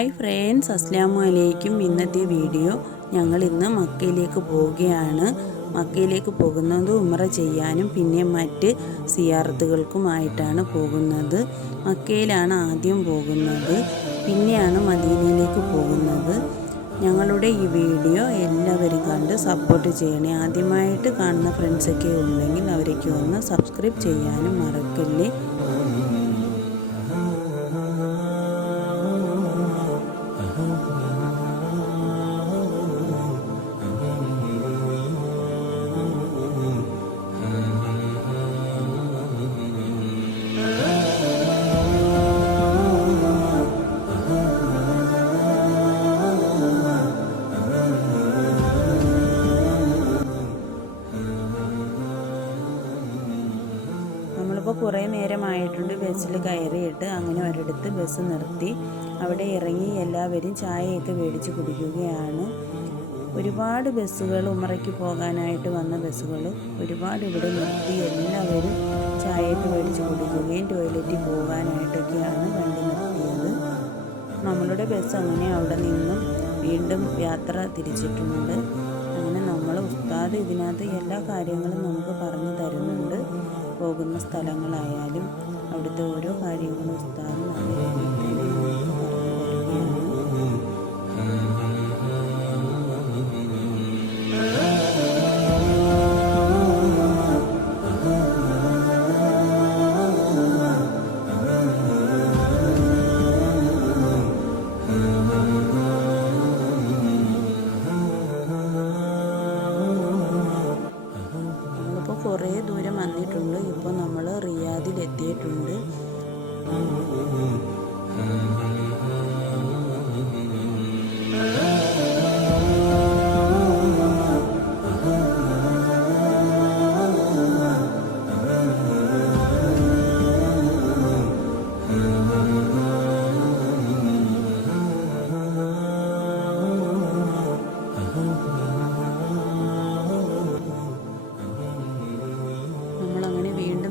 Hi friends, അസ്സലാമു അലൈക്കും. ഇന്നത്തെ വീഡിയോ ഞങ്ങൾ ഇന്ന് മക്കയിലേക്ക് പോവുകയാണ്. മക്കയിലേക്ക് പോകുന്നത് ഉംറ ചെയ്യാനും പിന്നെ മറ്റ് സിയാറത്തുകൾക്കുമായിട്ടാണ് പോകുന്നത്. മക്കയിലാണ് ആദ്യം പോകുന്നത്, പിന്നെയാണ് മദീനയിലേക്ക് പോകുന്നത്. ഞങ്ങളുടെ ഈ വീഡിയോ എല്ലാവരും കണ്ട് സപ്പോർട്ട് ചെയ്യണേ. ആദ്യമായിട്ട് കാണുന്ന ഫ്രണ്ട്സൊക്കെ ഉണ്ടെങ്കിൽ അവരൊക്കെ ഒന്ന് സബ്സ്ക്രൈബ് ചെയ്യാനും മറക്കല്ലേ. നമ്മളിപ്പോൾ കുറേ നേരമായിട്ടുണ്ട് ബസ്സിൽ കയറിയിട്ട്. അങ്ങനെ ഒരിടത്ത് ബസ് നിർത്തി. അവിടെ ഇറങ്ങി എല്ലാവരും ചായയൊക്കെ മേടിച്ച് കുടിക്കുകയാണ്. ഒരുപാട് ബസ്സുകൾ, ഉംറയ്ക്ക് പോകാനായിട്ട് വന്ന ബസ്സുകൾ ഒരുപാട് ഇവിടെ നിർത്തി എല്ലാവരും ചായയൊക്കെ മേടിച്ച് കുടിക്കുകയും ടോയ്ലറ്റിൽ പോകാനായിട്ടൊക്കെയാണ് വണ്ടി നിർത്തിയത്. നമ്മളുടെ ബസ് അങ്ങനെ അവിടെ നിന്നും വീണ്ടും യാത്ര തിരിച്ചിട്ടുണ്ട്. അങ്ങനെ നമ്മൾ ഉസ്താദ് ഇതിനകത്ത് എല്ലാ കാര്യങ്ങളും നമുക്ക് പറഞ്ഞു തരുന്നുണ്ട്. പോകുന്ന സ്ഥലങ്ങളായാലും അവിടുത്തെ ഓരോ കാര്യങ്ങളും ഉസ്താദ് നല്ല രീതിയിൽ തന്നെ നമുക്ക് പറഞ്ഞു തരികയാണ്. കുറേ ദൂരം വന്നിട്ടുണ്ട്. ഇപ്പോൾ നമ്മൾ റിയാദിൽ എത്തിയിട്ടുണ്ട്.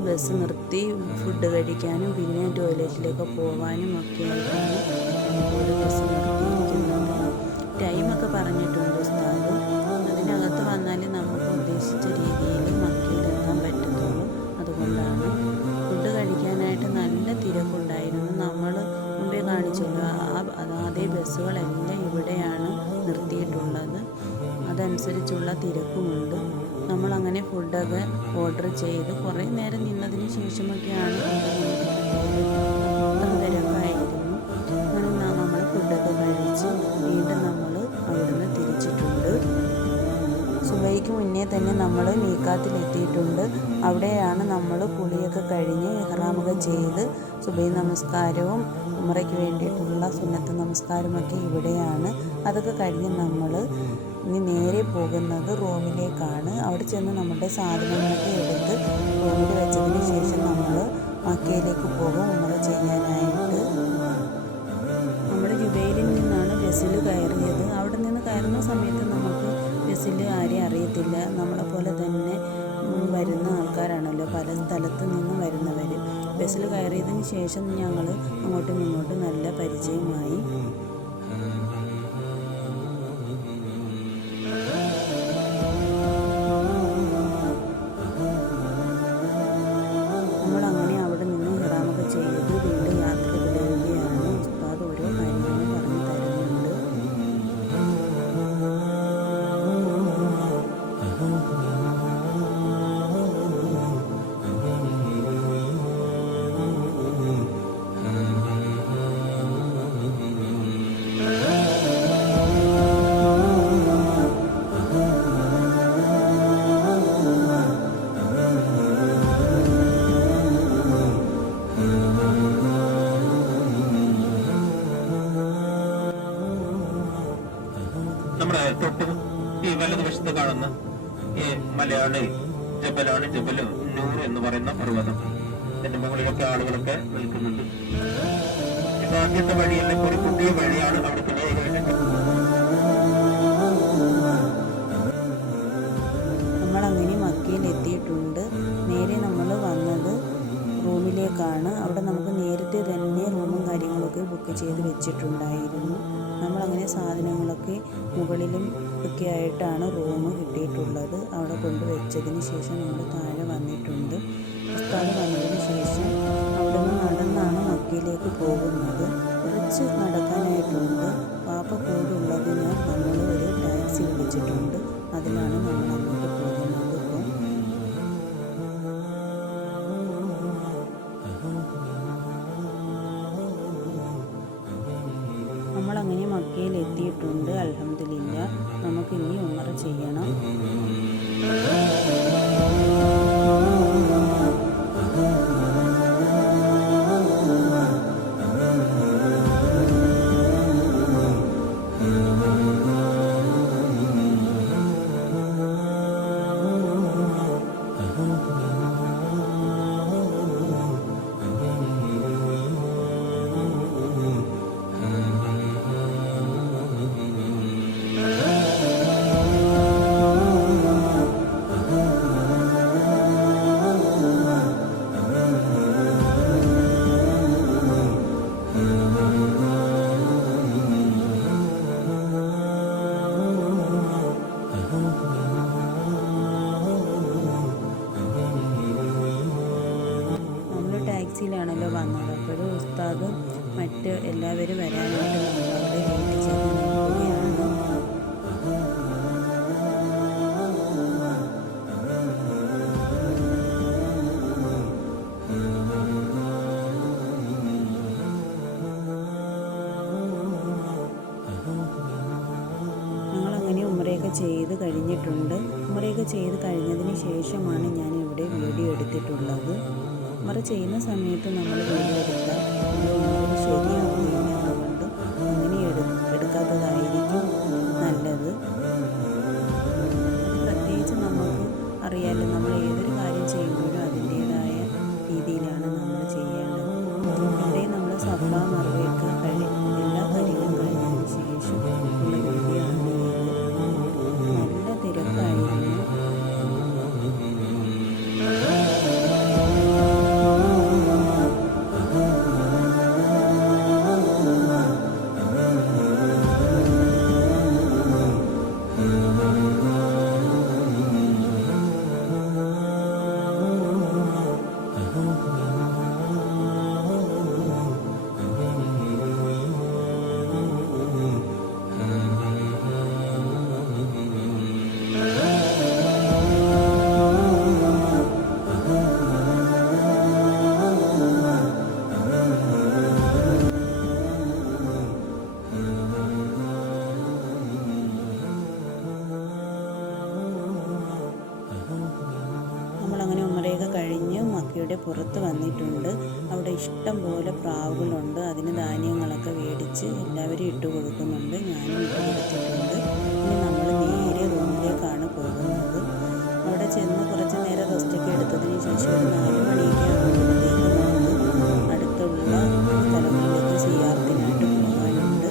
ബസ് നിർത്തി ഫുഡ് കഴിക്കാനും പിന്നെ ടോയ്ലറ്റിലേക്ക് പോകാനും ഒക്കെ ആയിട്ടാണ് ഒരു ബസ് നിർത്തിയിരിക്കുന്നത്. ടൈമൊക്കെ പറഞ്ഞിട്ടുണ്ട് ഉസ്താദ്. അതിനകത്ത് വന്നാൽ നമുക്ക് ഉദ്ദേശിച്ച രീതിയിൽ മക്കയിലെത്താൻ പറ്റത്തുള്ളൂ. അതുകൊണ്ടാണ് ഫുഡ് കഴിക്കാനായിട്ട് നല്ല തിരക്കുണ്ടായിരുന്നു. നമ്മൾ മുമ്പേ കാണിച്ചല്ലോ, അതേ ബസ്സുകളെല്ലാം ഇവിടെയാണ് നിർത്തിയിട്ടുള്ളത്. അതനുസരിച്ചുള്ള തിരക്കുമുണ്ട്. നമ്മളങ്ങനെ ഫുഡൊക്കെ ഓർഡർ ചെയ്ത് കുറേ നേരം നിന്നതിന് ശേഷമൊക്കെയാണ് അത്ര തിരക്കായിരുന്നു. അങ്ങനെ നമ്മൾ ഫുഡൊക്കെ കഴിച്ച് വീണ്ടും നമ്മൾ അവിടുന്ന് തിരിച്ചിട്ടുണ്ട്. സുബൈക്ക് മുന്നേ തന്നെ നമ്മൾ മീഖാത്തിലെത്തിയിട്ടുണ്ട്. അവിടെയാണ് നമ്മൾ കുളിയൊക്കെ കഴിഞ്ഞ് ഇഹ്റാമൊക്കെ ചെയ്ത് സുബൈ നമസ്കാരവും ഉംറയ്ക്ക് വേണ്ടിയിട്ടുള്ള സുന്നത്ത് നമസ്കാരമൊക്കെ ഇവിടെയാണ്. അതൊക്കെ കഴിഞ്ഞ് നമ്മൾ ഇനി നേരെ പോകുന്നത് റൂമിലേക്കാണ്. അവിടെ ചെന്ന് നമ്മുടെ സാധനങ്ങളൊക്കെ എടുത്ത് റൂമിൽ വെച്ചതിന് ശേഷം നമ്മൾ മക്കയിലേക്ക് പോകും ഉംറ ചെയ്യാനായിട്ട്. നമ്മൾ ജുബൈലിൽ നിന്നാണ് ബസ്സിൽ കയറിയത്. അവിടെ നിന്ന് കയറുന്ന സമയത്ത് നമുക്ക് ബസ്സിൽ ആരെയും അറിയത്തില്ല. നമ്മളെപ്പോലെ തന്നെ വരുന്ന ആൾക്കാരാണല്ലോ, പല സ്ഥലത്ത് നിന്നും വരുന്നവർ. ബസ്സിൽ കയറിയതിന് ശേഷം ഞങ്ങൾ അങ്ങോട്ടും ഇങ്ങോട്ടും നല്ല പരിചയമായി. നമ്മളങ്ങനെ അവിടെ നിന്ന് ഇഹ്റാമൊക്കെ ചെയ്ത് വീണ്ടും യാത്ര തുടരുകയാണ്. ഉസ്താദ് ഓരോ കാര്യങ്ങളും പറഞ്ഞു തരുന്നുണ്ട്. നമ്മുടെ തൊട്ട് ഈ വലതുവശത്ത് കാണുന്ന ഈ മലയാളി ജബലാണ് ജബല് നൂർ എന്ന് പറയുന്ന പർവ്വതം. ഇതിന്റെ മുകളിലൊക്കെ ആളുകളൊക്കെ നിൽക്കുന്നുണ്ട്. ഇത് ആദ്യത്തെ വഴിയല്ല, ഒരു പുതിയ വഴിയാണ് അവിടെ കഴിഞ്ഞിട്ട്. നമ്മളങ്ങനെ മക്കയിൽ എത്തിയിട്ടുണ്ട്. നേരെ നമ്മൾ വന്നത് റൂമിലേക്കാണ്. അവിടെ നമുക്ക് നേരത്തെ തന്നെ റൂമും കാര്യങ്ങളൊക്കെ ബുക്ക് പാക്ക് ചെയ്ത് വെച്ചിട്ടുണ്ടായിരുന്നു. നമ്മളങ്ങനെ സാധനങ്ങളൊക്കെ മുകളിലും ഒക്കെ ആയിട്ടാണ് റൂം കിട്ടിയിട്ടുള്ളത്. അവിടെ കൊണ്ടുവച്ചതിന് ശേഷം നമ്മൾ താഴെ വന്നിട്ടുണ്ട്. ഉസ്താദ് വന്നതിന് ശേഷം അവിടെ നിന്ന് നടന്നാണ് മക്കയിലേക്ക് പോകുന്നത്. കുറച്ച് നടക്കാനായിട്ടുണ്ട്. പാപ്പ കൂടെ ഉള്ളതിനാൽ നമ്മൾ ഒരു ടാക്സി വിളിച്ചിട്ടുണ്ട്. അതിലാണ് നമ്മൾ അങ്ങോട്ട് പോകുന്നത്. നമ്മളങ്ങനെ മക്കയിൽ എത്തിയിട്ടുണ്ട്. അൽഹംദുലില്ലാഹ്. നമുക്കിനി ഉംറ ചെയ്യണം. ടാക്സിയിലാണല്ലോ വന്നത്. അപ്പോഴും ഉസ്താദ് മറ്റ് എല്ലാവരും വരാനായിട്ട് നമ്മളവിടെ വെയിറ്റ് ചെയ്ത് നിൽക്കുകയാണ്. ഞങ്ങളങ്ങനെ ഉംറയൊക്കെ ചെയ്ത് കഴിഞ്ഞിട്ടുണ്ട്. ഉംറയൊക്കെ ചെയ്ത് കഴിഞ്ഞതിന് ശേഷമാണ് ഞാൻ ഇവിടെ വീഡിയോ എടുത്തിട്ടുള്ളത്. ഉംറ ചെയ്യുന്ന സമയത്ത് നമ്മൾ വീഡിയോ എടുത്താൽ നമ്മൾ ശരിയാവുകയില്ല. അതുകൊണ്ട് അങ്ങനെ എടുക്കാത്തതായിരിക്കും നല്ലത്. പ്രത്യേകിച്ച് നമുക്ക് അറിയാമല്ലോ, നമ്മൾ ഏതൊരു കാര്യം ചെയ്യുമ്പോഴും അതിൻ്റേതായ രീതിയിലാണ് നമ്മൾ ചെയ്യേണ്ടത്. ഇവിടെ നമ്മൾ സഫ മർവയൊക്കെ എല്ലാ കാര്യങ്ങളും കഴിഞ്ഞതിന് ശേഷം ഉള്ള വീഡിയോ ആണ് ഇത്. നല്ല തിരക്കായിരുന്നു. നമ്മളങ്ങനെ ഉംറയൊക്കെ കഴിഞ്ഞ് മക്കയുടെ പുറത്ത് വന്നിട്ടുണ്ട്. അവിടെ ഇഷ്ടം പോലെ പ്രാവുകളുണ്ട്. അതിന് ധാന്യങ്ങളൊക്കെ മേടിച്ച് എല്ലാവരും ഇട്ട് കൊടുക്കുന്നുണ്ട്. ഞാനും ഇട്ട് കൊടുത്തിട്ടുണ്ട്. ഇനി നമ്മൾ നേരെ റൂമിലേക്കാണ് പോകുന്നത്. അവിടെ ചെന്ന് കുറച്ച് നേരം റെസ്റ്റൊക്കെ എടുത്തതിന് ശേഷം ഒരു 4 മണിയൊക്കെ ആകുമ്പോഴത്തേക്ക് നമുക്ക് അടുത്തുള്ള സ്ഥലങ്ങളിലേക്ക് സിയാറത്തിനായിട്ട് പോകാനുണ്ട്.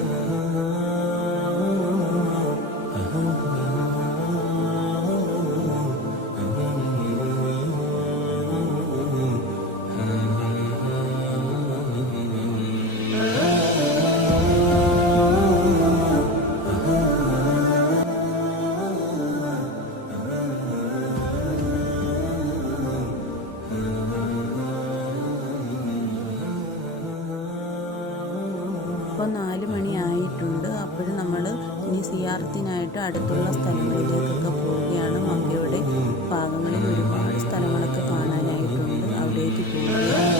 ഇപ്പോൾ 4 മണി ആയിട്ടുണ്ട്. അപ്പോഴും നമ്മൾ ഇനി സിയാറത്തിനായിട്ട് അടുത്തുള്ള സ്ഥലങ്ങളിലേക്കൊക്കെ പോവുകയാണ്. മക്കയുടെ ഭാഗങ്ങളിൽ ഒരുപാട് സ്ഥലങ്ങളൊക്കെ കാണാനായിട്ടുണ്ട്. അവിടേക്ക് പോവുകയാണ്.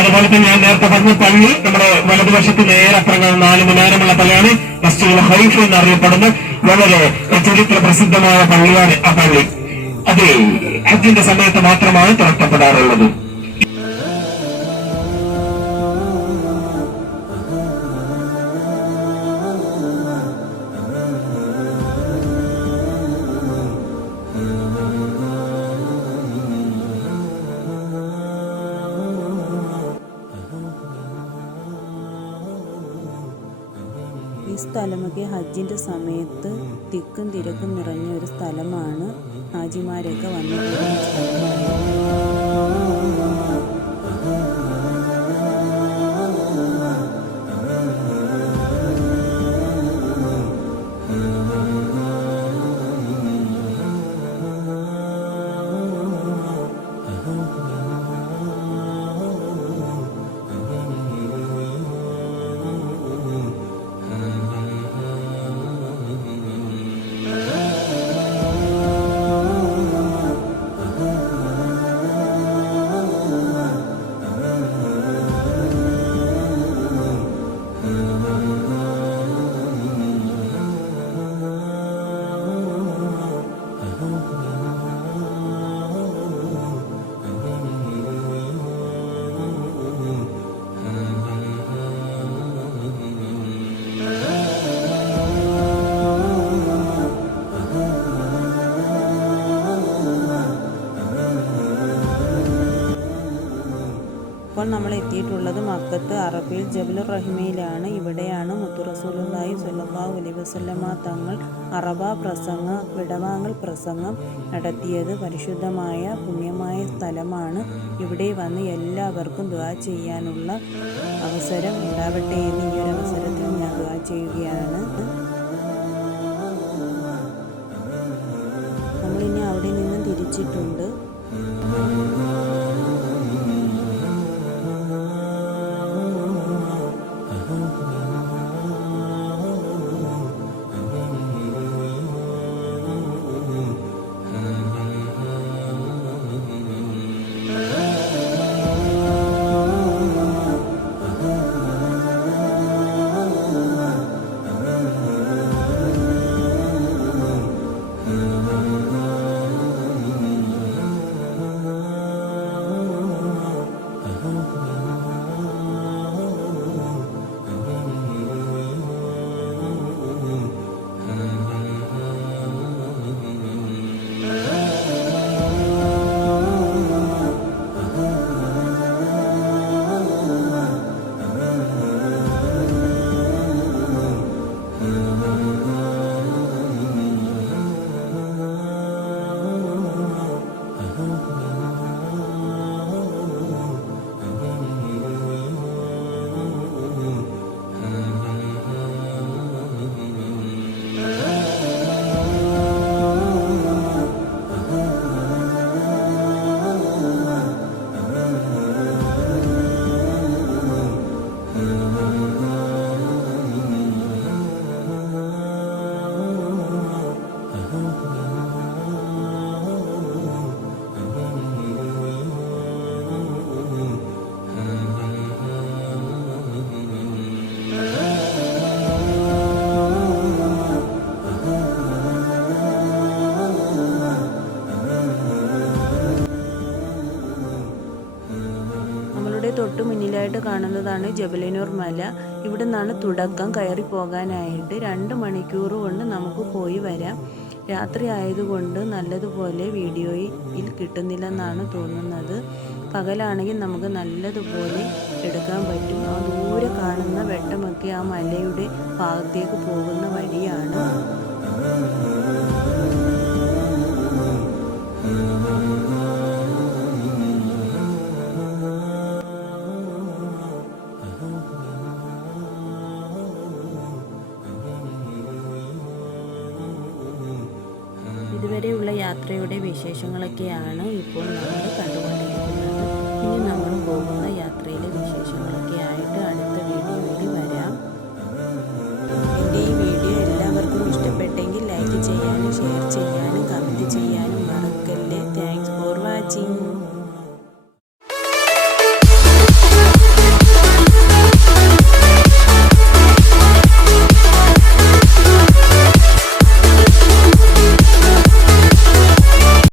അതുപോലെ തന്നെ ഞാൻ നേരത്തെ പറഞ്ഞ പള്ളി നമ്മുടെ വലതുവശത്ത് നേരെ അപ്പുറം 4 മിനാരമുള്ള പള്ളിയാണ് മസ്ജിദുൽ ഖൈഫ് എന്നറിയപ്പെടുന്ന വളരെ ചരിത്ര പ്രസിദ്ധമായ പള്ളിയാണ് ആ പള്ളി. അത് ഹജ്ജിന്റെ സമയത്ത് മാത്രമാണ് തുറക്കപ്പെടാറുള്ളത്. ഈ ഈ സ്ഥലമൊക്കെ ഹജ്ജിൻ്റെ സമയത്ത് തിക്കും തിരക്കും നിറഞ്ഞ ഒരു സ്ഥലമാണ്. ഹാജിമാരൊക്കെ വന്നു പോകുന്ന സ്ഥലമാണ്. ഇപ്പോൾ നമ്മൾ എത്തിയിട്ടുള്ളത് മക്കത്ത് അറഫയിൽ ജബലുർ റഹ്മയിലാണ്. ഇവിടെയാണ് മുത്തു റസൂലുള്ളാഹി സ്വല്ലല്ലാഹു അലൈഹി വസല്ലമ തങ്ങൾ അറഫ പ്രസംഗം, വിടവാങ്ങൽ പ്രസംഗം നടത്തിയത്. പരിശുദ്ധമായ പുണ്യമായ സ്ഥലമാണ്. ഇവിടെ വന്ന് എല്ലാവർക്കും ദുആ ചെയ്യാനുള്ള അവസരം ഉണ്ടാവട്ടെ എന്ന് ഈ ഒരു അവസരത്തിൽ ഞാൻ ദുആ ചെയ്യുകയാണ്. നമ്മളിനി അവിടെ നിന്നും തിരിച്ചിട്ടുണ്ട്. തൊട്ട് മുന്നിലായിട്ട് കാണുന്നതാണ് ജബലനൂർ മല. ഇവിടെ നിന്നാണ് തുടക്കം. കയറി പോകാനായിട്ട് 2 മണിക്കൂർ കൊണ്ട് നമുക്ക് പോയി വരാം. രാത്രി ആയതുകൊണ്ട് നല്ലതുപോലെ വീഡിയോയിൽ കിട്ടുന്നില്ലെന്നാണ് തോന്നുന്നത്. പകലാണെങ്കിൽ നമുക്ക് നല്ലതുപോലെ എടുക്കാൻ പറ്റും. ആ ദൂരെ കാണുന്ന വെട്ടമൊക്കെ ആ മലയുടെ ഭാഗത്തേക്ക് പോകുന്ന വഴിയാണ്. ഇതുവരെയുള്ള യാത്രയുടെ വിശേഷങ്ങളൊക്കെയാണ് ഇപ്പോൾ നമ്മൾ കണ്ടുകൊണ്ടിരിക്കുന്നത്. ഇനി നമ്മൾ പോകുന്ന യാത്രയിലെ വിശേഷങ്ങൾ